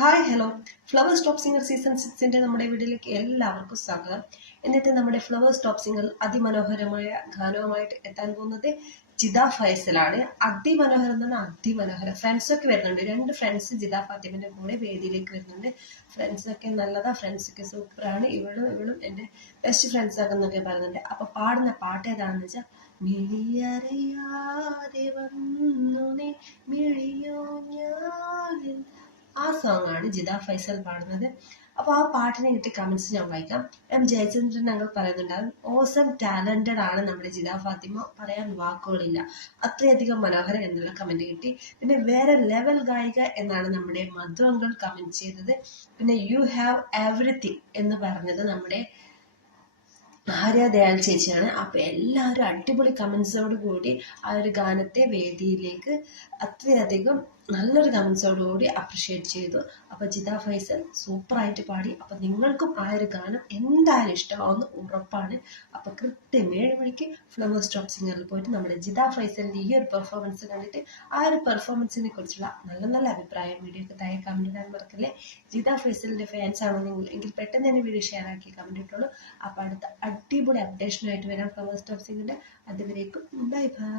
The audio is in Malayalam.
Hi hello flower stop singer season സിക്സിന്റെ നമ്മുടെ വീട്ടിലേക്ക് എല്ലാവർക്കും സ്വാഗതം. എന്നിട്ട് നമ്മുടെ ഫ്ലവർ സ്റ്റോപ്പ് സിംഗർ അതിമനോഹരമായ ഗാനവുമായിട്ട് എത്താൻ പോകുന്നത് ജിത ഫൈസലാണ്. അതിമനോഹരം എന്ന് പറഞ്ഞാൽ അതിമനോഹരം. ഫ്രണ്ട്സൊക്കെ വരുന്നുണ്ട്. രണ്ട് ഫ്രണ്ട്സ് ജിത ഫാത്തിമിന്റെ കൂടെ വേദിയിലേക്ക് വരുന്നുണ്ട്. ഫ്രണ്ട്സൊക്കെ നല്ലതാ ഫ്രണ്ട്സ് ഒക്കെ സൂപ്പറാണ്. ഇവളും ഇവളും എന്റെ ബെസ്റ്റ് ഫ്രണ്ട്സ് ആക്കുന്നൊക്കെ പറയുന്നുണ്ട്. അപ്പൊ പാടുന്ന പാട്ട് ഏതാണെന്ന് വെച്ചാൽ മിഴിയറിയാതെ വന്നു നീ സോങ് ആണ് ജിത ഫൈസൽ പാടുന്നത്. അപ്പോൾ ആ പാട്ടിനെ കിട്ടിയ കമന്റ്സ് ഞാൻ വായിക്കാം. എം ജയചന്ദ്രൻ ഞങ്ങൾ പറയുന്നുണ്ടാകും ഓസം ടാലന്റഡ് ആണ് നമ്മുടെ ജിത ഫാത്തിമ. പറയാൻ വാക്കുകളില്ല. അത്രയധികം മനോഹരം എന്നുള്ള കമന്റ് കിട്ടി. പിന്നെ വേറെ ലെവൽ ഗായിക എന്നാണ് നമ്മുടെ മധു അങ്കിൾ കമന്റ് ചെയ്തത്. പിന്നെ യു ഹാവ് എവറിത്തിങ് എന്ന് പറഞ്ഞത് നമ്മുടെ ആര്യ ദയാൽ ചേച്ചിയാണ്. അപ്പൊ എല്ലാവരും അടിപൊളി കമന്റ്സോട് കൂടി ആ ഒരു ഗാനത്തെ വേദിയിലേക്ക് അത്രയധികം നല്ലൊരു കമന്റ്സോട് കൂടി അപ്രിഷ്യേറ്റ് ചെയ്തു. അപ്പൊ ജിത ഫൈസൽ സൂപ്പറായിട്ട് പാടി. അപ്പൊ നിങ്ങൾക്കും ആ ഒരു ഗാനം എന്തായാലും ഇഷ്ടമാവുന്ന ഉറപ്പാണ്. അപ്പൊ കൃത്യം ഏഴ് മണിക്ക് ഫ്ലവർ സ്റ്റോപ്പ് സിംഗറിൽ പോയിട്ട് നമ്മുടെ ജിത ഫൈസലിന്റെ ഈ ഒരു പെർഫോമൻസ് കണ്ടിട്ട് ആ ഒരു പെർഫോമൻസിനെ കുറിച്ചുള്ള നല്ല നല്ല അഭിപ്രായം വീഡിയോക്ക് താഴെ കമന്റ് ഇടാൻ മറക്കല്ലേ. ജിത ഫൈസലിന്റെ ഫാൻസ് ആണോ നിങ്ങൾ എങ്കിൽ പെട്ടെന്ന് തന്നെ വീഡിയോ ഷെയർ ആക്കി കമന്റ് ഇട്ടോളൂ. അപ്പൊ അടുത്ത അടിപൊളി അപ്ഡേഷനായിട്ട് വരാം. ഫ്ലവർ സ്റ്റോപ്പ് സിംഗിന്റെ അതുവരേക്കും ബൈ ബൈ